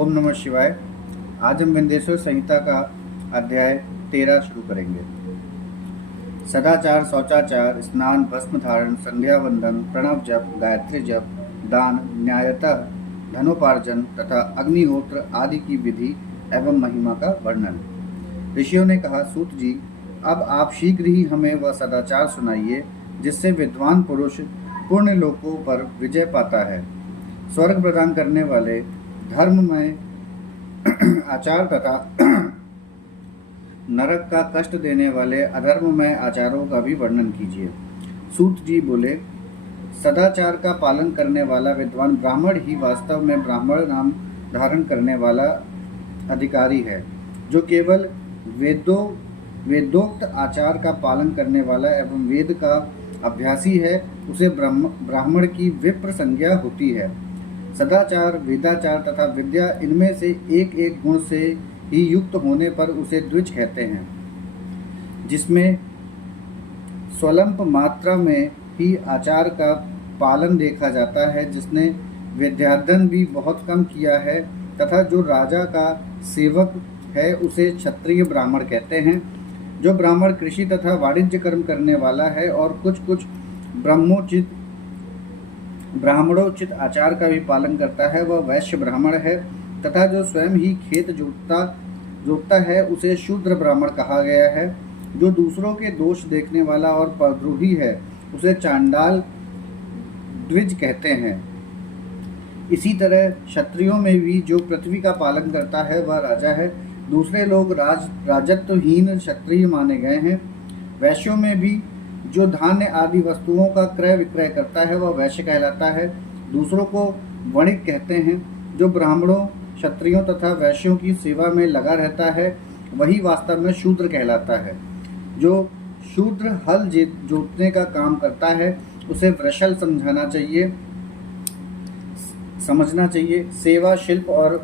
ओम नमः शिवाय। आज हम विंध्येश्वर संहिता का अध्याय 13 शुरू करेंगे। सदाचार, शौचाचार, स्नान, भस्म धारण, संध्या वंदन, प्रणव जप, गायत्री जप, दान, न्यायतः धनोपार्जन तथा अग्निहोत्र आदि की विधि एवं महिमा का वर्णन। ऋषियों ने कहा, सूत जी, अब आप शीघ्र ही हमें वह सदाचार सुनाइए जिससे विद्वान पुरुष पुण्य लोकों पर विजय पाता है। स्वर्ग प्रदान करने वाले धर्ममय आचार तथा नरक का कष्ट देने वाले अधर्ममय आचारों का भी वर्णन कीजिए। सूत जी बोले, सदाचार का पालन करने वाला विद्वान ब्राह्मण ही वास्तव में ब्राह्मण नाम धारण करने वाला अधिकारी है। जो केवल वेदोक्त आचार का पालन करने वाला एवं वेद का अभ्यासी है, उसे ब्राह्मण की विप्र संज्ञा होती है। सदाचार, वेदाचार तथा विद्या, इनमें से एक एक गुण से ही युक्त होने पर उसे द्विज कहते हैं। जिसमें स्वल्प मात्रा में ही आचार का पालन देखा जाता है, जिसने विद्याधन भी बहुत कम किया है, तथा जो राजा का सेवक है उसे क्षत्रिय ब्राह्मण कहते हैं। जो ब्राह्मण कृषि तथा वाणिज्य कर्म करने वाला है और कुछ ब्राह्मणोचित आचार का भी पालन करता है, वह वैश्य ब्राह्मण है। तथा जो स्वयं ही खेत जोतता है उसे शूद्र ब्राह्मण कहा गया है। जो दूसरों के दोष देखने वाला और परद्रोही है उसे चांडाल द्विज कहते हैं। इसी तरह क्षत्रियों में भी जो पृथ्वी का पालन करता है वह राजा है। दूसरे लोग राजत्वहीन क्षत्रिय माने गए हैं। वैश्यों में भी जो धान्य आदि वस्तुओं का क्रय विक्रय करता है वह वैश्य कहलाता है। दूसरों को वणिक कहते हैं। जो ब्राह्मणों, क्षत्रियों तथा वैश्यों की सेवा में लगा रहता है वही वास्तव में शूद्र कहलाता है। जो शूद्र हल जोतने का काम करता है उसे वृषल समझना चाहिए। सेवा, शिल्प और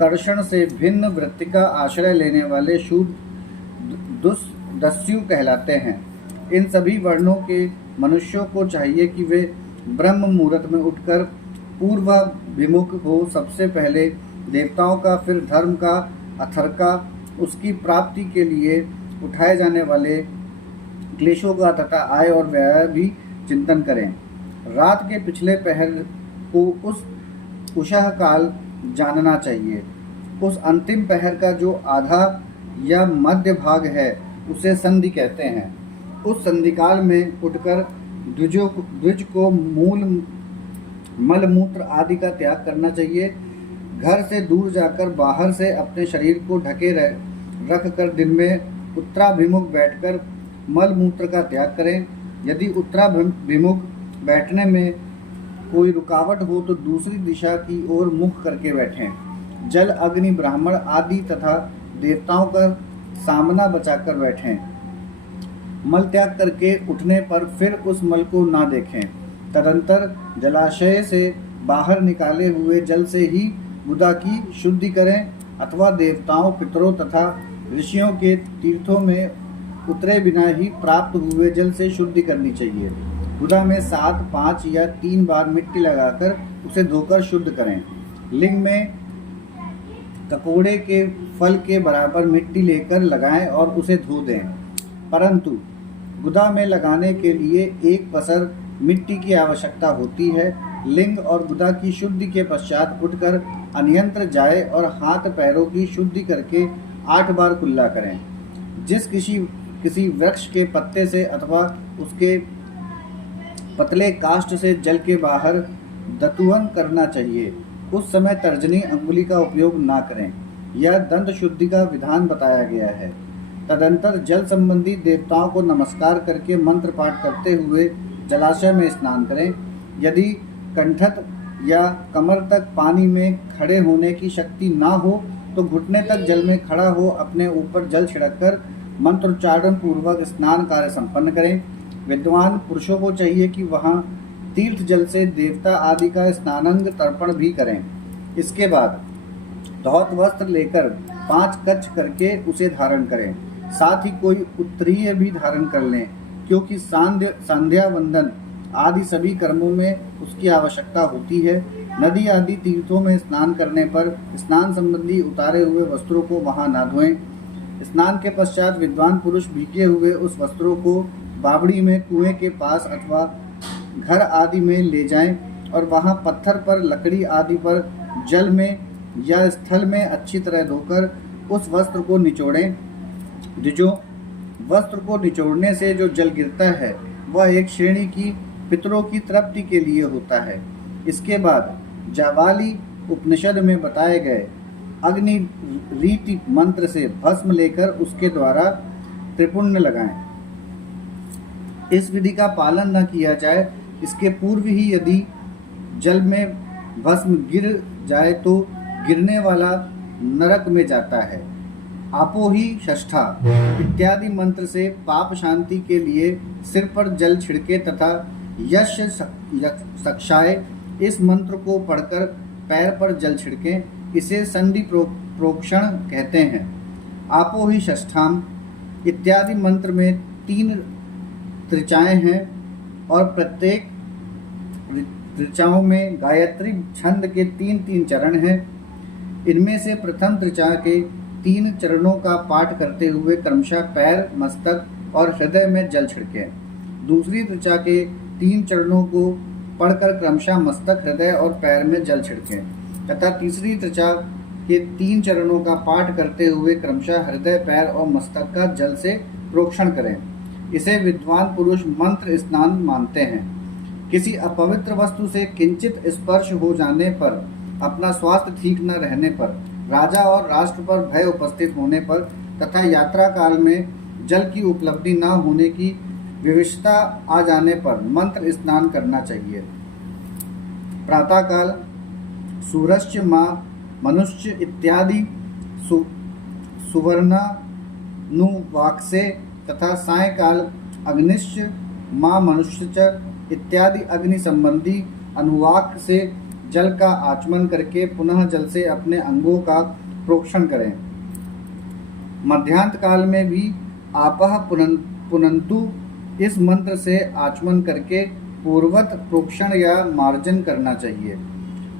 कर्षण से भिन्न वृत्ति का आश्रय लेने वाले शूद्र दस्यु कहलाते हैं। इन सभी वर्णों के मनुष्यों को चाहिए कि वे ब्रह्म मुहूर्त में उठकर पूर्वाभिमुख हो। सबसे पहले देवताओं का, फिर धर्म का, अथर्का, उसकी प्राप्ति के लिए उठाए जाने वाले क्लेशों का तथा आय और व्यय भी चिंतन करें। रात के पिछले पहर को उस उषः काल जानना चाहिए। उस अंतिम पहर का जो आधा या मध्य भाग है उसे संधि कहते हैं। उस संधिकाल में उठकर द्विज को मल मूत्र आदि का त्याग करना चाहिए। घर से दूर जाकर बाहर से अपने शरीर को ढके रख कर दिन में उत्तराभिमुख बैठकर मल मूत्र का त्याग करें। यदि उत्तराभिमुख बैठने में कोई रुकावट हो तो दूसरी दिशा की ओर मुख करके बैठें। जल, अग्नि, ब्राह्मण आदि तथा देवताओं का सामना बचाकर बैठें। मल त्याग करके उठने पर फिर उस मल को ना देखें। तदंतर जलाशय से बाहर निकाले हुए जल से ही गुदा की शुद्धि करें, अथवा देवताओं, पितरों तथा ऋषियों के तीर्थों में उतरे बिना ही प्राप्त हुए जल से शुद्धि करनी चाहिए। गुदा में 7, 5 या 3 बार मिट्टी लगाकर उसे धोकर शुद्ध करें। लिंग में ककोड़े के फल के बराबर मिट्टी लेकर लगाएं और उसे धो दें। परंतु गुदा में लगाने के लिए एक पसर मिट्टी की आवश्यकता होती है। लिंग और गुदा की शुद्धि के पश्चात उठकर अन्यंत्र जाए और हाथ पैरों की शुद्धि करके 8 बार कुल्ला करें। किसी वृक्ष के पत्ते से अथवा उसके पतले काष्ठ से जल के बाहर दतुवन करना चाहिए। उस समय तर्जनी अंगुली का उपयोग ना करें। यह दंत शुद्धि का विधान बताया गया है। तदंतर जल संबंधी देवताओं को नमस्कार करके मंत्र पाठ करते हुए जलाशय में स्नान करें। यदि कंठत या कमर तक पानी में खड़े होने की शक्ति ना हो तो घुटने तक जल में खड़ा हो अपने ऊपर जल छिड़ककर मंत्रोच्चारण पूर्वक स्नान कार्य संपन्न करें। विद्वान पुरुषों को चाहिए कि वहाँ तीर्थ जल से देवता आदि का स्नानांग तर्पण भी करें। इसके बाद धौत वस्त्र लेकर 5 कच्छ करके उसे धारण करें। साथ ही कोई उत्तरीय भी धारण कर लें, क्योंकि संध्या वंदन आदि सभी कर्मों में उसकी आवश्यकता होती है। नदी आदि तीर्थों में स्नान करने पर स्नान संबंधी उतारे हुए वस्त्रों को वहां न धोएं। स्नान के पश्चात विद्वान पुरुष भीगे हुए उस वस्त्रों को बावड़ी में कुएं के पास अथवा घर आदि में ले जाएं और वहां पत्थर पर, लकड़ी आदि पर, जल में या स्थल में अच्छी तरह धोकर उस वस्त्र को निचोड़ें। जो वस्त्र को निचोड़ने से जो जल गिरता है वह एक श्रेणी की पितरों की तृप्ति के लिए होता है। इसके बाद जाबाली उपनिषद में बताए गए अग्नि रीति मंत्र से भस्म लेकर उसके द्वारा त्रिपुण्य लगाएं। इस विधि का पालन न किया जाए, इसके पूर्व ही यदि जल में भस्म गिर जाए तो गिरने वाला नरक में जाता है। आपो ही षष्ठा इत्यादि मंत्र से पाप शांति के लिए सिर पर जल छिड़के तथा यश सक्षाय इस मंत्र को पढ़कर पैर पर जल छिड़कें। इसे संधि प्रोक्षण कहते हैं। आपो ही षष्ठाम इत्यादि मंत्र में 3 ऋचाएँ हैं और प्रत्येक ऋचाओं में गायत्री छंद के 3-3 चरण हैं। इनमें से प्रथम ऋचा के 3 चरणों का पाठ करते हुए क्रमशः पैर, मस्तक और हृदय में जल छिड़कें। दूसरी ऋचा के 3 चरणों को पढ़कर क्रमशः मस्तक, हृदय और पैर में जल छिड़कें तथा तीसरी ऋचा के 3 चरणों का पाठ करते हुए क्रमशः हृदय, पैर और मस्तक का जल से प्रोक्षण करें। इसे विद्वान पुरुष मंत्र स्नान मानते हैं। किसी अपवित्र वस्तु से किंचित स्पर्श हो जाने पर, अपना स्वास्थ्य ठीक न रहने पर, राजा और राष्ट्र पर भय उपस्थित होने पर तथा यात्रा काल में जल की उपलब्धि न होने की विवशता आ जाने पर मंत्र स्नान करना चाहिए। प्रातःकाल सूरश्च माँ मनुष्य इत्यादि सुवर्णानुवाक्से तथा सायंकाल अग्निश्च माँ मनुष्य इत्यादि अग्नि संबंधी अनुवाक से जल का आचमन करके पुनः जल से अपने अंगों का प्रोक्षण करें। मध्यांत काल में भी आपः पुनन्तु इस मंत्र से आचमन करके पूर्वत प्रोक्षण या मार्जन करना चाहिए।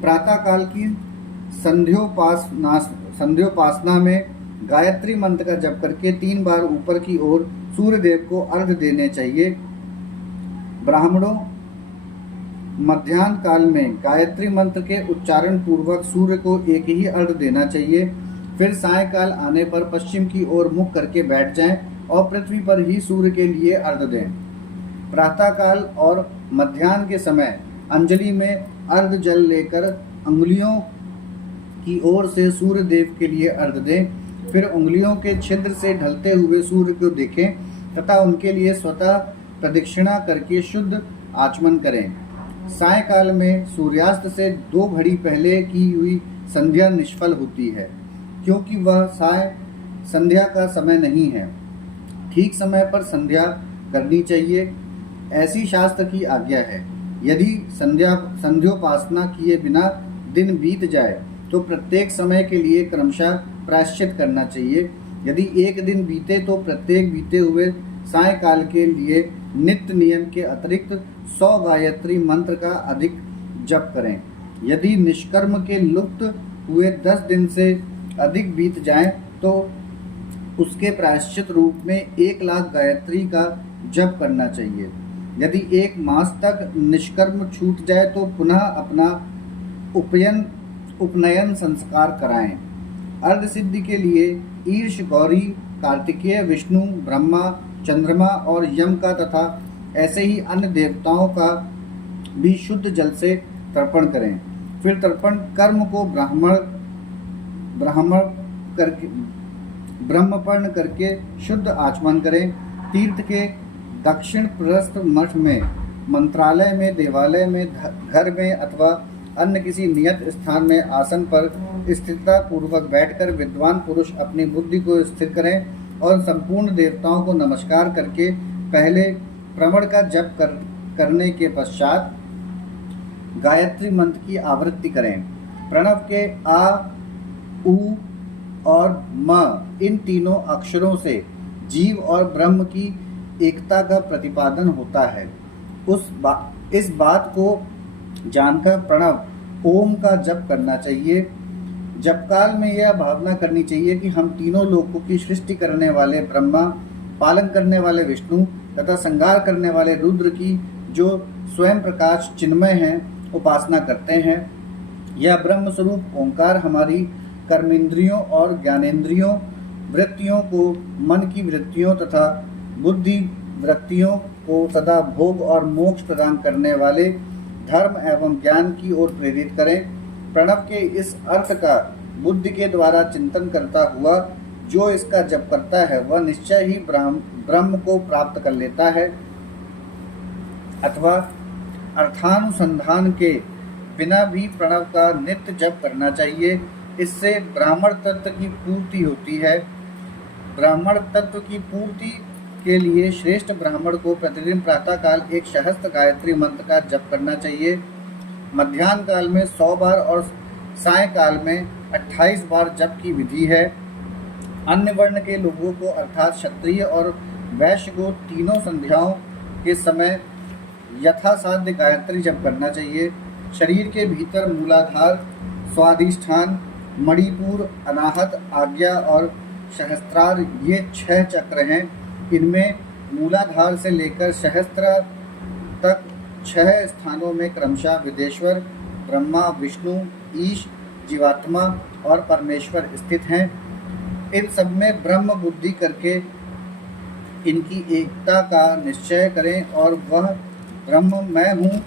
प्रातः काल की संध्योपासना में गायत्री मंत्र का जप करके 3 बार ऊपर की ओर सूर्य देव को अर्घ्य देने चाहिए। ब्राह्मणों मध्याह्न काल में गायत्री मंत्र के उच्चारण पूर्वक सूर्य को एक ही अर्घ्य देना चाहिए। फिर सायंकाल आने पर पश्चिम की ओर मुख करके बैठ जाएं और पृथ्वी पर ही सूर्य के लिए अर्घ्य दें। प्रातःकाल और मध्याह्न के समय अंजलि में अर्घ्य जल लेकर अंगुलियों की ओर से सूर्य देव के लिए अर्घ्य दें। फिर उंगलियों के छिद्र से ढलते हुए सूर्य को देखें तथा उनके लिए स्वतः प्रदक्षिणा करके शुद्ध आचमन करें। सायंकाल में सूर्यास्त से 2 घड़ी पहले की हुई संध्या निष्फल होती है, क्योंकि वह संध्या का समय नहीं है। ठीक समय पर संध्या करनी चाहिए, ऐसी शास्त्र की आज्ञा है। यदि संध्योपासना किए बिना दिन बीत जाए तो प्रत्येक समय के लिए क्रमशः प्रायश्चित करना चाहिए। यदि एक दिन बीते तो प्रत्येक बीते हुए सायंकाल के लिए नित्य नियम के अतिरिक्त 100 गायत्री मंत्र का अधिक जप करें। यदि निष्कर्म के लुप्त हुए 10 दिन से अधिक बीत जाएं तो उसके प्रायश्चित रूप में 1 लाख गायत्री का जप करना चाहिए। यदि 1 मास तक निष्कर्म छूट जाए तो पुनः अपना उपनयन संस्कार कराएं। अर्ध सिद्धि के लिए ईश, गौरी, कार्तिकेय, विष्णु, ब्रह्मा, चंद्रमा और यम का तथा ऐसे ही अन्य देवताओं का भी शुद्ध जल से तर्पण करें। फिर तर्पण कर्म को ब्रह्मपर्ण करके शुद्ध आचमन करें। तीर्थ के दक्षिण प्रस्थ मठ में, मंत्रालय में, देवालय में, घर में अथवा अन्य किसी नियत स्थान में आसन पर स्थिरता पूर्वक बैठकर विद्वान पुरुष अपनी बुद्धि को स्थिर करें और संपूर्ण देवताओं को नमस्कार करके पहले प्रमण का जप करने के पश्चात गायत्री मंत्र की आवृत्ति करें। प्रणव के आ, उ और म इन तीनों अक्षरों से जीव और ब्रह्म की एकता का प्रतिपादन होता है। इस बात को जानकर प्रणव ओम का जप करना चाहिए। जप काल में यह भावना करनी चाहिए कि हम तीनों लोकों की सृष्टि करने वाले ब्रह्मा, पालन करने वाले विष्णु तथा संहार करने वाले रुद्र की, जो स्वयं प्रकाश चिन्मय हैं, उपासना करते हैं। यह ब्रह्म स्वरूप ओंकार हमारी कर्मेंद्रियों और ज्ञानेंद्रियों वृत्तियों को, मन की वृत्तियों तथा बुद्धि वृत्तियों को सदा भोग और मोक्ष प्रदान करने वाले धर्म एवं ज्ञान की ओर प्रेरित करें। प्रणव के इस अर्थ का बुद्धि के द्वारा चिंतन करता हुआ जो इसका जप करता है वह निश्चय ही ब्रह्म को प्राप्त कर लेता है, अथवा अर्थानुसंधान के बिना भी प्रणव का नित्य जप करना चाहिए। इससे ब्राह्मण तत्व की पूर्ति होती है। ब्राह्मण तत्व की पूर्ति के लिए श्रेष्ठ ब्राह्मण को प्रतिदिन प्रातःकाल एक सहस्त्र गायत्री मंत्र का जप करना चाहिए। मध्याह्न काल में 100 बार और सायंकाल में 28 बार जप की विधि है। अन्य वर्ण के लोगों को अर्थात क्षत्रिय और वैश्य को तीनों संध्याओं के समय यथासाध्य गायत्री जप करना चाहिए। शरीर के भीतर मूलाधार, स्वादिष्ठान, मणिपुर, अनाहत, आज्ञा और सहस्त्रार ये 6 चक्र हैं। इनमें मूलाधार से लेकर सहस्त्र तक 6 स्थानों में क्रमशः विदेश्वर, ब्रह्मा, विष्णु, ईश, जीवात्मा और परमेश्वर स्थित हैं। इन सब में ब्रह्म बुद्धि करके इनकी एकता का निश्चय करें और वह ब्रह्म मैं हूँ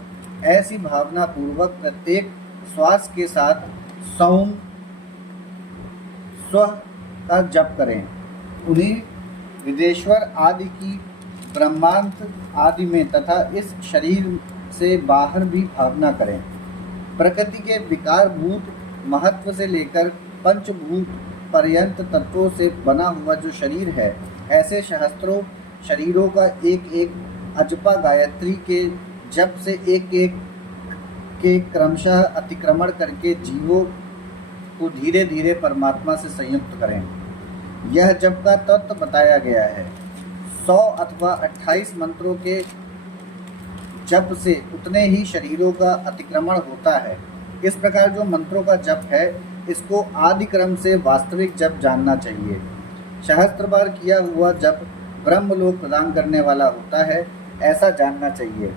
ऐसी भावना पूर्वक प्रत्येक श्वास के साथ सौम स्व का जप करें। उन्हीं विदेश्वर आदि की ब्रह्मांत आदि में तथा इस शरीर से बाहर भी भावना करें। प्रकृति के विकारभूत महत्व से लेकर पंचभूत पर्यंत तत्वों से बना हुआ जो शरीर है, ऐसे सहस्त्रों शरीरों का एक एक अजपा गायत्री के जप से एक एक के क्रमशः अतिक्रमण करके जीवों को धीरे धीरे परमात्मा से संयुक्त करें। यह जप का तत्व बताया गया है। 100 अथवा 28 मंत्रों के जप से उतने ही शरीरों का अतिक्रमण होता है। इस प्रकार जो मंत्रों का जप है, इसको आदि क्रम से वास्तविक जप जानना चाहिए। सहस्त्र बार किया हुआ जप ब्रह्मलोक प्रदान करने वाला होता है, ऐसा जानना चाहिए।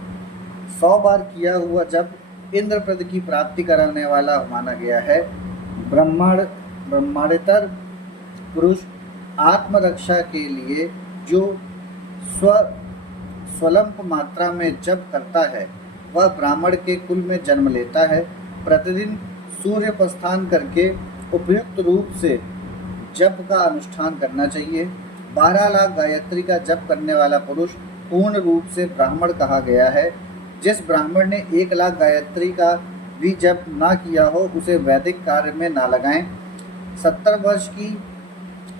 100 बार किया हुआ जप इंद्रप्रद की प्राप्ति कराने वाला माना गया है। ब्रह्मांडेतर पुरुष आत्मरक्षा के लिए जो स्वल्प मात्रा में जप करता है, वह ब्राह्मण के कुल में जन्म लेता है। प्रतिदिन सूर्य प्रस्थान करके उपयुक्त रूप से जप का अनुष्ठान करना चाहिए। 12 लाख गायत्री का जप करने वाला पुरुष पूर्ण रूप से ब्राह्मण कहा गया है। जिस ब्राह्मण ने 1 लाख गायत्री का भी जप ना किया हो, उसे वैदिक कार्य में ना लगाएं। 70 वर्ष की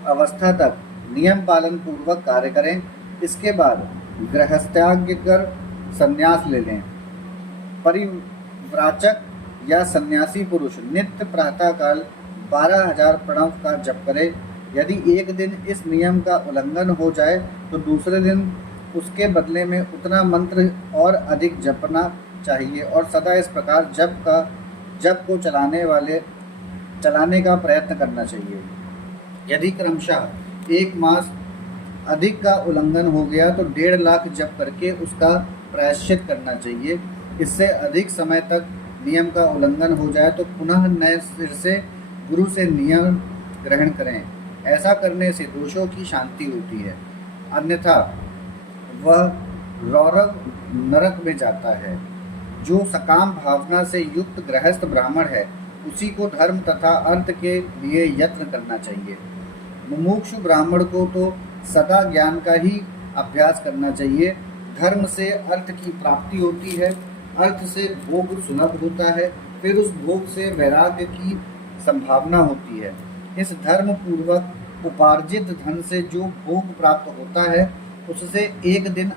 अवस्था तक नियम पालन पूर्वक कार्य करें। इसके बाद गृहस्थ्याग कर संन्यास ले लें। परिव्राजक या सन्यासी पुरुष नित्य प्रातःकाल 12,000 प्रणव का जप करे। यदि एक दिन इस नियम का उल्लंघन हो जाए तो दूसरे दिन उसके बदले में उतना मंत्र और अधिक जपना चाहिए और सदा इस प्रकार जप को चलाने का प्रयत्न करना चाहिए। यदि क्रमशः 1 मास अधिक का उल्लंघन हो गया तो 1.5 लाख जप करके उसका प्रायश्चित करना चाहिए। इससे अधिक समय तक नियम का उल्लंघन हो जाए तो पुनः नए सिर से गुरु से नियम ग्रहण करें। ऐसा करने से दोषों की शांति होती है, अन्यथा वह रौरव नरक में जाता है। जो सकाम भावना से युक्त गृहस्थ ब्राह्मण है, उसी को धर्म तथा अर्थ के लिए यत्न करना चाहिए। मुमुक्षु ब्राह्मण को तो सदा ज्ञान का ही अभ्यास करना चाहिए। धर्म से अर्थ की प्राप्ति होती है, अर्थ से भोग सुलभ होता है, फिर उस भोग से वैराग्य की संभावना होती है। इस धर्म पूर्वक उपार्जित धन से जो भोग प्राप्त होता है, उससे एक दिन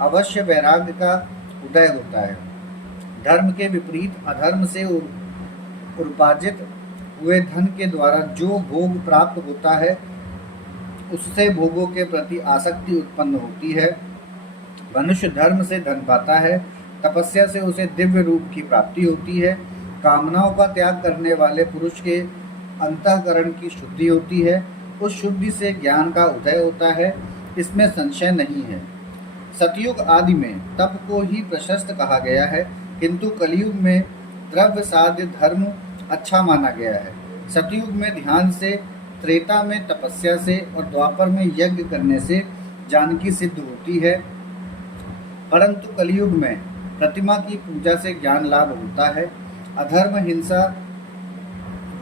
अवश्य वैराग्य का उदय होता है। धर्म के विपरीत अधर्म से उपार्जित हुए धन के द्वारा जो भोग प्राप्त होता है, उससे भोगों के प्रति आसक्ति उत्पन्न होती है। मनुष्य धर्म से धन पाता है, तपस्या से उसे दिव्य रूप की प्राप्ति होती है, कामनाओं का त्याग करने वाले पुरुष के अंतःकरण की शुद्धि होती है। उस शुद्धि से ज्ञान का उदय होता है, इसमें संशय नहीं है। सतयुग आदि में तप को ही प्रशस्त कहा गया है, किंतु कलयुग में द्रव्य साध्य धर्म अच्छा माना गया है। सतयुग में ध्यान से, त्रेता में तपस्या से और द्वापर में यज्ञ करने से जानकी सिद्ध होती है, परंतु कलयुग में प्रतिमा की पूजा से ज्ञान लाभ होता है। अधर्म हिंसा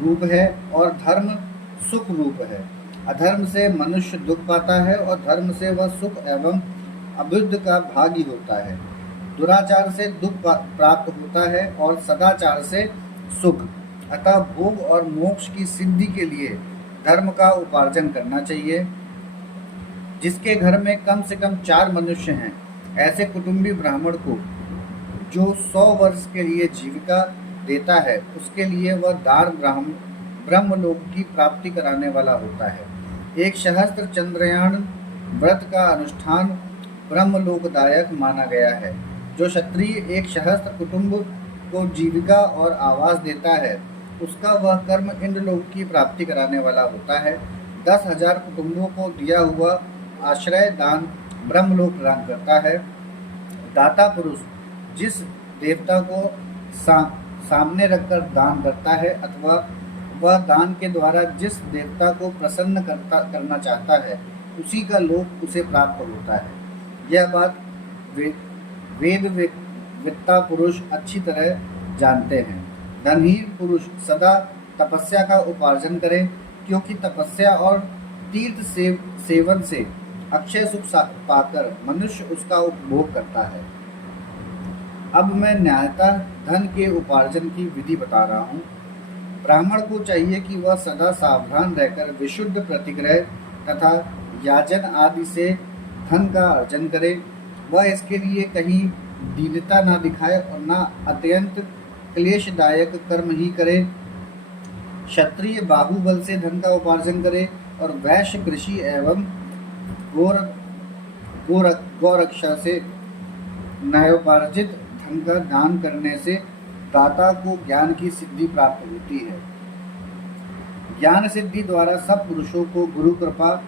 रूप है और धर्म सुख रूप है। अधर्म से मनुष्य दुख पाता है और धर्म से वह सुख एवं अभ्युदय का भागी होता है। दुराचार से दुख प्राप्त होता है और सदाचार से सुख। अतः भोग और मोक्ष की सिद्धि के लिए धर्म का उपार्जन करना चाहिए। जिसके घर में कम से कम 4 मनुष्य हैं, ऐसे कुटुंबी ब्राह्मण को जो 100 वर्ष के लिए जीविका देता है, उसके लिए वह दान ब्रह्मलोक की प्राप्ति कराने वाला होता है। एक सहस्त्र चंद्रयान व्रत का अनुष्ठान ब्रह्मलोकदायक माना गया है। जो क्षत्रिय एक सहस्त्र कुटुंब को जीविका और आवास देता है, उसका वह कर्म इंद्रलोक की प्राप्ति कराने वाला होता है। 10,000 कुटुंबों को दिया हुआ आश्रय दान ब्रह्मलोक प्रदान करता है। दाता पुरुष जिस देवता को सामने रखकर दान करता है अथवा वह दान के द्वारा जिस देवता को प्रसन्न करना चाहता है, उसी का लोक उसे प्राप्त होता है। यह बात वेद वेत्ता पुरुष अच्छी तरह जानते हैं। धनहीन पुरुष सदा तपस्या का उपार्जन करे, क्योंकि तपस्या और तीर्थ सेवन से अक्षय सुख पाकर मनुष्य उसका उपभोग करता है। अब मैं न्यायतः धन के उपार्जन की विधि बता रहा हूँ। ब्राह्मण को चाहिए कि वह सदा सावधान रहकर विशुद्ध प्रतिग्रह तथा याजन आदि से धन का अर्जन करे। वह इसके लिए कहीं दीनता न दिखाए और न अत्यंत क्लेशदायक कर्म ही करे। क्षत्रिय बाहुबल से धन का उपार्जन करे और वैश्य कृषि एवं गौरक्षा से न्यायोपार्जित धन का दान करने से दाता को ज्ञान की सिद्धि प्राप्त होती है। ज्ञान सिद्धि द्वारा सब पुरुषों को गुरु कृपा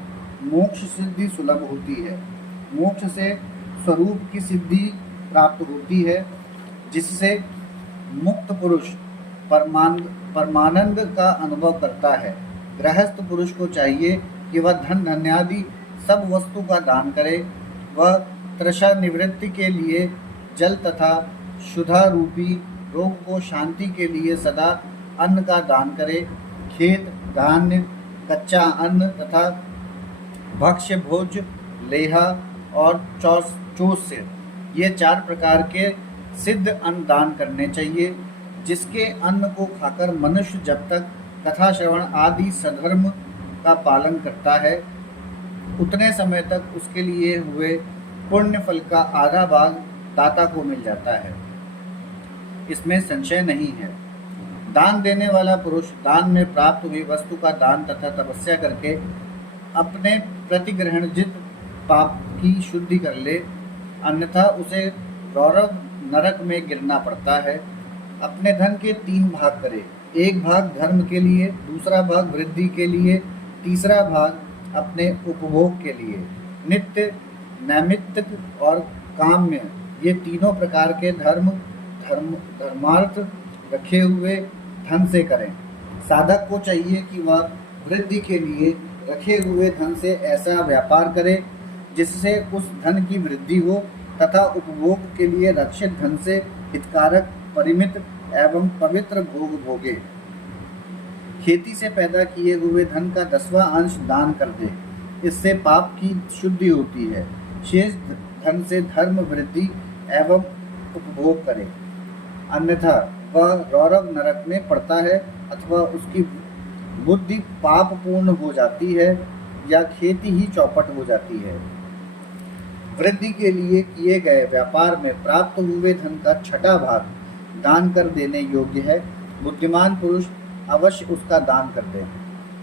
मोक्ष सिद्धि सुलभ होती है। मोक्ष से स्वरूप की सिद्धि प्राप्त होती है, जिससे मुक्त पुरुष परमानंद का अनुभव करता है। गृहस्थ पुरुष को चाहिए कि वह धन धन्यादि सब वस्तु का दान करे। वह तृषा निवृत्ति के लिए जल तथा क्षुधा रूपी रोग को शांति के लिए सदा अन्न का दान करे। खेत धान्य कच्चा अन्न तथा भक्ष्य भोज लेहा और चौस्य ये 4 प्रकार के सिद्ध अन्न दान करने चाहिए। जिसके अन्न को खाकर मनुष्य जब तक कथा श्रवण आदि सधर्म का पालन करता है, उतने समय तक उसके लिए हुए पुण्य फल का आधा भाग दाता को मिल जाता है, इसमें संशय नहीं है। दान देने वाला पुरुष दान में प्राप्त हुई वस्तु का दान तथा तपस्या करके अपने प्रतिग्रहणजित पाप की शुद्धि कर ले, अन्यथा उसे रौरव नरक में गिरना पड़ता है। अपने धन के 3 भाग करे। एक भाग धर्म के लिए, दूसरा भाग वृद्धि के लिए, तीसरा भाग अपने उपभोग के लिए। नित्य नैमित्तिक और काम्य ये तीनों प्रकार के धर्मार्थ रखे हुए धन से करें। साधक को चाहिए कि वह वृद्धि के लिए रखे हुए धन से ऐसा व्यापार करे जिससे उस धन की वृद्धि हो तथा उपभोग के लिए रक्षित धन से हितकारक परिमित एवं पवित्र भोग भोगे। खेती से पैदा किए हुए धन का 10वां अंश दान कर दे, इससे पाप की शुद्धि होती है। शेष धन से धर्म वृद्धि एवं उपभोग करे, अन्यथा वह रौरव नरक में पड़ता है अथवा उसकी बुद्धि पाप पूर्ण हो जाती है या खेती ही चौपट हो जाती है। वृद्धि के लिए किए गए व्यापार में प्राप्त हुए धन का 6वां भाग दान कर देने योग्य है। बुद्धिमान पुरुष अवश्य उसका दान कर दे।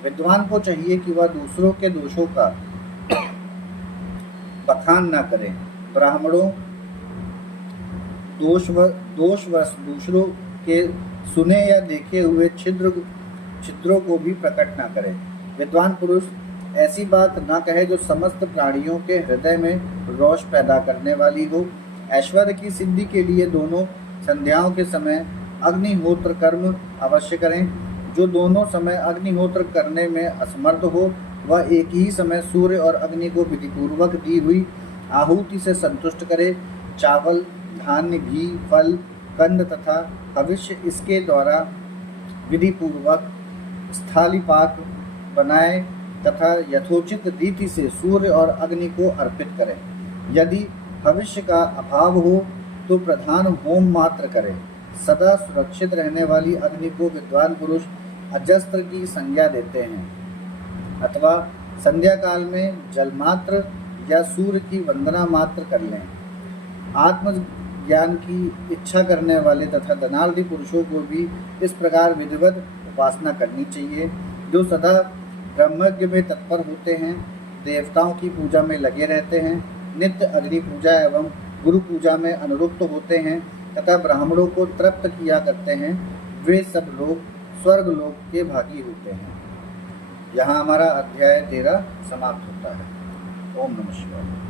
विद्वान को चाहिए कि वह दूसरों के दोषों का बखान न करे। ब्राह्मणों दोषवश दूसरों के सुने या देखे हुए छिद्रों को भी प्रकट न करे। विद्वान पुरुष ऐसी बात न कहे जो समस्त प्राणियों के हृदय में रोष पैदा करने वाली हो। ऐश्वर्य की सिद्धि के लिए दोनों संध्याओं के समय अग्निहोत्र कर्म अवश्य करें। जो दोनों समय अग्निहोत्र करने में असमर्थ हो वह एक ही समय सूर्य और अग्नि को विधिपूर्वक दी हुई आहुति से संतुष्ट करे। चावल, धान्य, घी, फल, कंद तथा भविष्य इसके द्वारा विधिपूर्वक स्थालीपाक बनाए तथा यथोचित रीति से सूर्य और अग्नि को अर्पित करें। यदि भविष्य का अभाव हो तो प्रधान होम मात्र करें। सदा सुरक्षित रहने वाली अग्नि को विद्वान पुरुष अजस्त्र की संज्ञा देते हैं अथवा संध्या काल में जलमात्र या सूर्य की वंदना मात्र कर लें। आत्मज्ञान की इच्छा करने वाले तथा धनार्धी पुरुषों को भी इस प्रकार विधिवत उपासना करनी चाहिए। जो सदा ब्रह्मज्ञ में तत्पर होते हैं, देवताओं की पूजा में लगे रहते हैं, नित्य अग्नि पूजा एवं गुरु पूजा में अनुरुक्त होते हैं तथा ब्राह्मणों को तृप्त किया करते हैं, वे सब लोग स्वर्ग लोक के भागी होते हैं। यहाँ हमारा अध्याय 13 समाप्त होता है। ओम नमः शिवाय।